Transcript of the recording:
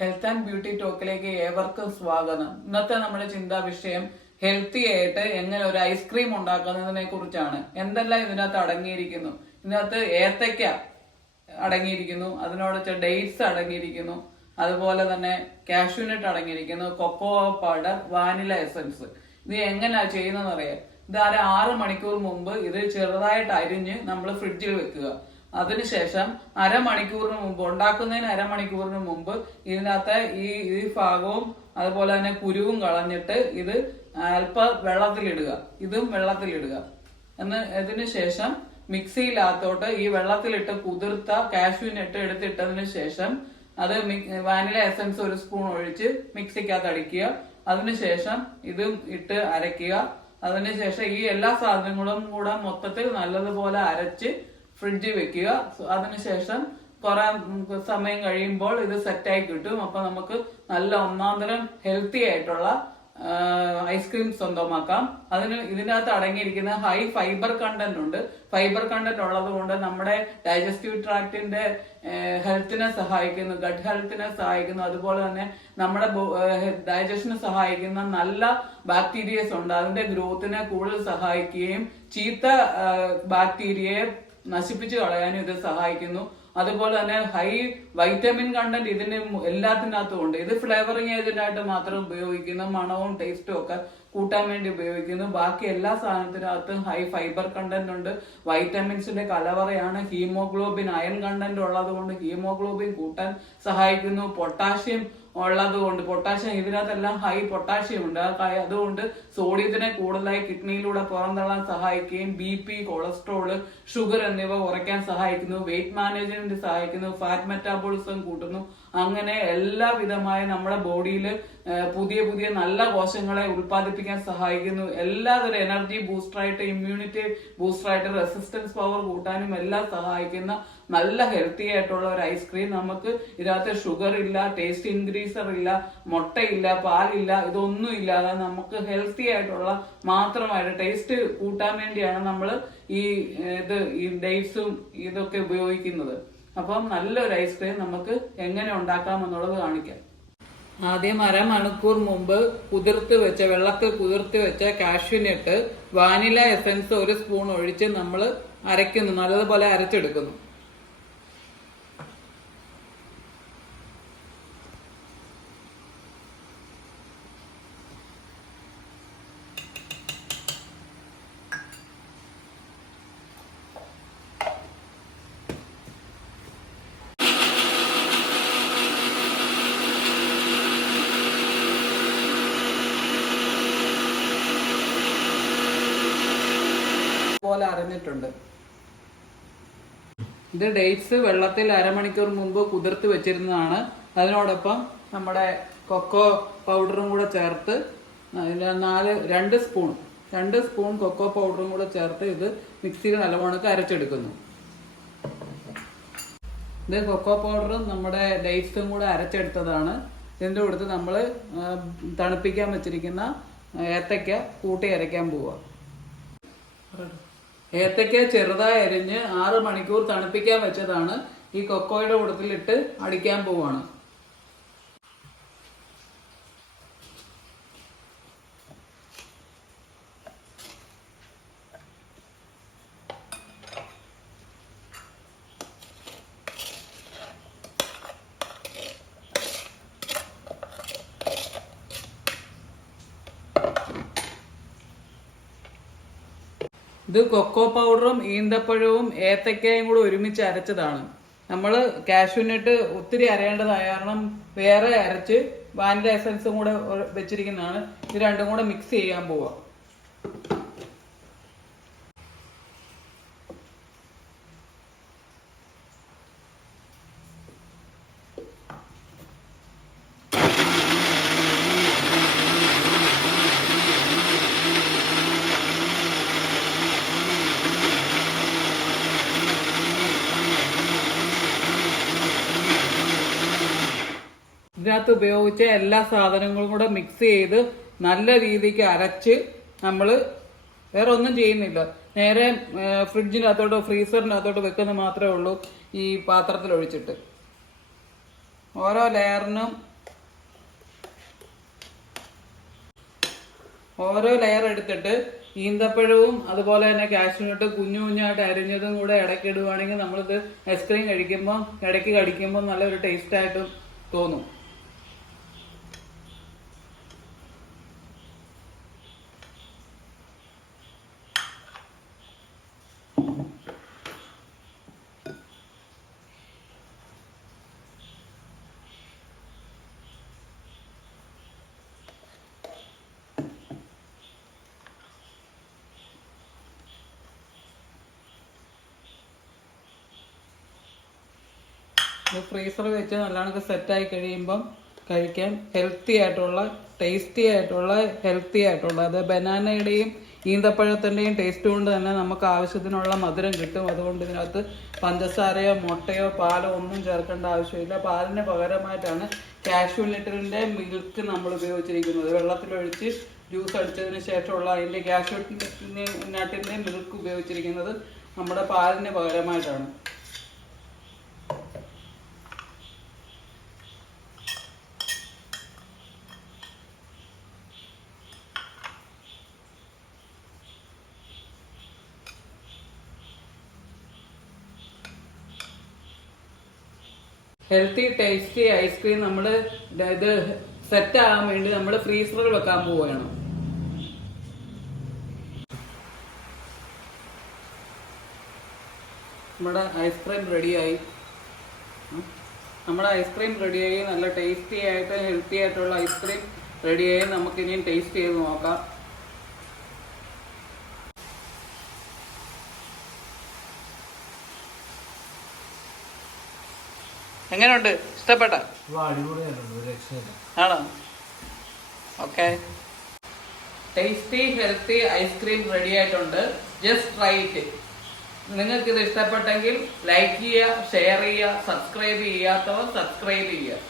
Health and beauty ടോക്കിലേക്ക് ഏവർക്കും സ്വാഗതം. ഇന്നത്തെ നമ്മുടെ ചിന്താ വിഷയം ഹെൽത്തി ആയിട്ട് എങ്ങനെ ഒരു ഐസ്ക്രീം ഉണ്ടാക്കുന്നതിനെ കുറിച്ചാണ്. എന്തെല്ലാം ഇതിനകത്ത് അടങ്ങിയിരിക്കുന്നു? ഇതിനകത്ത് ഏത്തയ്ക്ക അടങ്ങിയിരിക്കുന്നു, അതിനോട് ഡേറ്റ്സ് അടങ്ങിയിരിക്കുന്നു, അതുപോലെ തന്നെ കാഷ്യൂനട്ട് അടങ്ങിയിരിക്കുന്നു, കൊക്കോ പൗഡർ, വാനില എസൻസ്. ഇത് എങ്ങനെയാ ചെയ്യുന്നതെന്ന് അറിയാം. ഇത് 6 മണിക്കൂർ മുമ്പ് ഇത് ചെറുതായിട്ട് അരിഞ്ഞ് നമ്മൾ ഫ്രിഡ്ജിൽ വെക്കുക. അതിനുശേഷം അരമണിക്കൂറിന് മുമ്പ്, ഉണ്ടാക്കുന്നതിന് അരമണിക്കൂറിന് മുമ്പ് ഇതിനകത്ത് ഈ ഭാഗവും അതുപോലെ തന്നെ കുരുവും കളഞ്ഞിട്ട് ഇത് അല്പം വെള്ളത്തിലിടുക. ഇതും വെള്ളത്തിലിടുക. ഇതിനു ശേഷം മിക്സിയിലകത്തോട്ട് ഈ വെള്ളത്തിലിട്ട് കുതിർത്ത കാഷ്യൂനട്ട് എടുത്തിട്ടതിന് ശേഷം അത് വാനില എസൻസ് 1 സ്പൂൺ ഒഴിച്ച് മിക്സിക്കകത്ത് അടിക്കുക. അതിനുശേഷം ഇതും ഇട്ട് അരയ്ക്കുക. അതിനുശേഷം ഈ എല്ലാ സാധനങ്ങളും കൂടെ മൊത്തത്തിൽ നല്ലതുപോലെ അരച്ച് ഫ്രിഡ്ജിൽ വെക്കുക. അതിനുശേഷം കുറെ സമയം കഴിയുമ്പോൾ ഇത് സെറ്റായി കിട്ടും. അപ്പൊ നമുക്ക് നല്ല ഒന്നാന്തരം ഹെൽത്തി ആയിട്ടുള്ള ഐസ്ക്രീം സ്വന്തമാക്കാം. ഇതിനകത്ത് അടങ്ങിയിരിക്കുന്ന ഹൈ ഫൈബർ കണ്ടന്റ് ഉണ്ട്. ഫൈബർ കണ്ടന്റ് ഉള്ളത് കൊണ്ട് നമ്മുടെ ഡൈജസ്റ്റീവ് ട്രാക്ടിന്റെ ഹെൽത്തിനെ സഹായിക്കുന്നു, ഗട്ട് ഹെൽത്തിനെ സഹായിക്കുന്നു. അതുപോലെ തന്നെ നമ്മുടെ ഡൈജഷന് സഹായിക്കുന്ന നല്ല ബാക്ടീരിയസ് ഉണ്ട്. അതിന്റെ ഗ്രോത്തിനെ കൂടുതൽ സഹായിക്കുകയും ചീത്ത ബാക്ടീരിയയെ നശിപ്പിച്ചു കളയാനും ഇത് സഹായിക്കുന്നു. അതുപോലെ തന്നെ ഹൈ വൈറ്റമിൻ കണ്ടന്റ് ഇതിന് എല്ലാത്തിനകത്തും ഉണ്ട്. ഇത് ഫ്ലേവറിങ് ഏജന്റ് ആയിട്ട് മാത്രം ഉപയോഗിക്കുന്നു, മണവും ടേസ്റ്റും ഒക്കെ കൂട്ടാൻ വേണ്ടി ഉപയോഗിക്കുന്നു. ബാക്കി എല്ലാ സാധനത്തിനകത്തും ഹൈ ഫൈബർ കണ്ടന്റ് ഉണ്ട്. വൈറ്റമിൻസിന്റെ കലവറയാണ്. ഹീമോഗ്ലോബിൻ, അയൺ കണ്ടന്റ് ഉള്ളത് കൊണ്ട് ഹീമോഗ്ലോബിൻ കൂട്ടാൻ സഹായിക്കുന്നു. പൊട്ടാഷ്യം ഉള്ളത് കൊണ്ട്, പൊട്ടാഷ്യം ഇതിനകത്തെല്ലാം ഹൈ പൊട്ടാഷ്യം ഉണ്ട്. അതുകൊണ്ട് സോഡിയത്തിനെ കൂടുതലായി കിഡ്നിയിലൂടെ പുറന്തള്ളാൻ സഹായിക്കുകയും BP, കൊളസ്ട്രോള്, ഷുഗർ എന്നിവ കുറയ്ക്കാൻ സഹായിക്കുന്നു. വെയിറ്റ് മാനേജ്മെന്റ് സഹായിക്കുന്നു. ഫാറ്റ് മെറ്റാബോളിസം കൂട്ടുന്നു. അങ്ങനെ എല്ലാവിധമായ നമ്മുടെ ബോഡിയിൽ പുതിയ പുതിയ നല്ല കോശങ്ങളെ ഉത്പാദിപ്പിക്കാൻ സഹായിക്കുന്നു. എല്ലാതരം എനർജി ബൂസ്റ്ററായിട്ട്, ഇമ്മ്യൂണിറ്റി ബൂസ്റ്ററായിട്ട്, റെസിസ്റ്റൻസ് പവർ കൂട്ടാനും എല്ലാം സഹായിക്കുന്ന നല്ല ഹെൽത്തി ആയിട്ടുള്ള ഒരു ഐസ്ക്രീം. നമുക്ക് ഇതിനകത്ത് ഷുഗർ ഇല്ല, ടേസ്റ്റ് ഇൻക്രീസർ ഇല്ല, മുട്ടയില്ല, പാലില്ല, ഇതൊന്നും ഇല്ലാതെ നമുക്ക് ഹെൽത്തി ആയിട്ടുള്ള മാത്രമായിട്ട് ടേസ്റ്റ് കൂട്ടാൻ വേണ്ടിയാണ് നമ്മൾ ഈ ഡേറ്റ്സും ഇതൊക്കെ ഉപയോഗിക്കുന്നത്. അപ്പം നല്ലൊരു ഐസ്ക്രീം നമുക്ക് എങ്ങനെ ഉണ്ടാക്കാം എന്നുള്ളത് കാണിക്കാം. ആദ്യം അരമണിക്കൂർ മുമ്പ് വെള്ളത്തിൽ കുതിർത്ത് വെച്ച കാഷ്യൂനട്ട്, വാനില എസൻസ് 1 സ്പൂൺ ഒഴിച്ച് നമ്മൾ അരയ്ക്കുന്നു, നല്ലതുപോലെ അരച്ചെടുക്കുന്നു. പോലെ അരഞ്ഞിട്ടുണ്ട്. ഇത് ഡേറ്റ്സ് വെള്ളത്തിൽ അരമണിക്കൂർ മുമ്പ് കുതിർത്ത് വെച്ചിരുന്നതാണ്. അതിനോടൊപ്പം നമ്മുടെ കൊക്കോ പൗഡറും കൂടെ ചേർത്ത് 2 സ്പൂൺ കൊക്കോ പൗഡറും കൂടെ ചേർത്ത് ഇത് മിക്സിയിൽ നല്ലവണ്ണം അരച്ചെടുക്കുന്നു. ഇത് കൊക്കോ പൗഡറും നമ്മുടെ ഡേറ്റ്സും കൂടെ അരച്ചെടുത്തതാണ്. ഇതിൻ്റെ കൂടെ നമ്മൾ തണുപ്പിക്കാൻ വെച്ചിരിക്കുന്ന ഏത്തയ്ക്ക കൂട്ടി അരയ്ക്കാൻ പോവുക. ഏത്തയ്ക്ക ചെറുതായി അരിഞ്ഞ് 6 മണിക്കൂർ തണുപ്പിക്കാൻ വെച്ചതാണ്. ഈ കൊക്കോയുടെ കൂടത്തിലിട്ട് അടിക്കാൻ പോവാണ്. ഇത് കൊക്കോ പൗഡറും ഈന്തപ്പഴവും ഏത്തക്കയും കൂടെ ഒരുമിച്ച് അരച്ചതാണ്. നമ്മൾ കാഷ്യൂനട്ട് ഒത്തിരി അരയേണ്ടതായ കാരണം വേറെ അരച്ച് വാനില എസൻസും കൂടെ വെച്ചിരിക്കുന്നതാണ്. ഇത് രണ്ടും കൂടെ മിക്സ് ചെയ്യാൻ പോവാം. ഇതിനകത്ത് ഉപയോഗിച്ച എല്ലാ സാധനങ്ങളും കൂടെ മിക്സ് ചെയ്ത് നല്ല രീതിക്ക് അരച്ച് നമ്മൾ വേറെ ഒന്നും ചെയ്യുന്നില്ല. നേരെ ഫ്രിഡ്ജിനകത്തോട്ടോ ഫ്രീസറിനകത്തോട്ടോ വെക്കുന്നത് മാത്രമേ ഉള്ളൂ. ഈ പാത്രത്തിൽ ഒഴിച്ചിട്ട് ഓരോ ലെയറിനും ഓരോ ലെയർ എടുത്തിട്ട് ഈന്തപ്പഴവും അതുപോലെ തന്നെ കാഷ്യൂനട്ട് കുഞ്ഞു കുഞ്ഞായിട്ട് അരിഞ്ഞതും കൂടെ ഇടയ്ക്ക് ഇടുവാണെങ്കിൽ നമ്മളിത് ഐസ്ക്രീം കഴിക്കുമ്പോൾ ഇടയ്ക്ക് കടിക്കുമ്പോൾ നല്ലൊരു ടേസ്റ്റ് ആയിട്ട് തോന്നും. ഇത് ഫ്രീസറിൽ വെച്ച് നല്ലോണം സെറ്റായി കഴിയുമ്പം കഴിക്കാൻ ഹെൽത്തി ആയിട്ടുള്ള ടേസ്റ്റി ആയിട്ടുള്ള ഹെൽത്തി ആയിട്ടുള്ള അത് ബനാനയുടെയും ഈന്തപ്പഴത്തിൻ്റെയും ടേസ്റ്റ് കൊണ്ട് തന്നെ നമുക്ക് ആവശ്യത്തിനുള്ള മധുരം കിട്ടും. അതുകൊണ്ട് ഇതിനകത്ത് പഞ്ചസാരയോ മുട്ടയോ പാലോ ഒന്നും ചേർക്കേണ്ട ആവശ്യമില്ല. പാലിന് പകരമായിട്ടാണ് കാഷ്യൂ നട്ടിൻ്റെ മിൽക്ക് നമ്മൾ ഉപയോഗിച്ചിരിക്കുന്നത്. വെള്ളത്തിലൊഴിച്ച് ജ്യൂസ് അടിച്ചതിന് ശേഷമുള്ള അതിൻ്റെ കാഷ്യൂ നട്ടിൻ്റെ മിൽക്ക് ഉപയോഗിച്ചിരിക്കുന്നത് നമ്മുടെ പാലിന് പകരമായിട്ടാണ്. ഹെൽത്തി ടേസ്റ്റി ഐസ്ക്രീം നമ്മൾ ഇത് സെറ്റ് ആകാൻ വേണ്ടി നമ്മൾ ഫ്രീസറിൽ വെക്കാൻ പോവുകയാണ്. നമ്മുടെ ഐസ്ക്രീം റെഡിയായി. നല്ല ടേസ്റ്റി ആയിട്ട് ഹെൽത്തി ആയിട്ടുള്ള ഐസ്ക്രീം റെഡിയായി. നമുക്കിനി ടേസ്റ്റ് ചെയ്ത് നോക്കാം. എങ്ങനെയുണ്ട്? ഇഷ്ടപ്പെട്ട? ആണോ? Okay. Tasty healthy ice cream ready ആയിട്ടുണ്ട്. Just try it. നിങ്ങൾക്ക് ഇത് ഇഷ്ടപ്പെട്ടെങ്കിൽ ലൈക്ക് ചെയ്യുക, ഷെയർ ചെയ്യുക, സബ്സ്ക്രൈബ് ചെയ്യാത്തവർ സബ്സ്ക്രൈബ് ചെയ്യുക.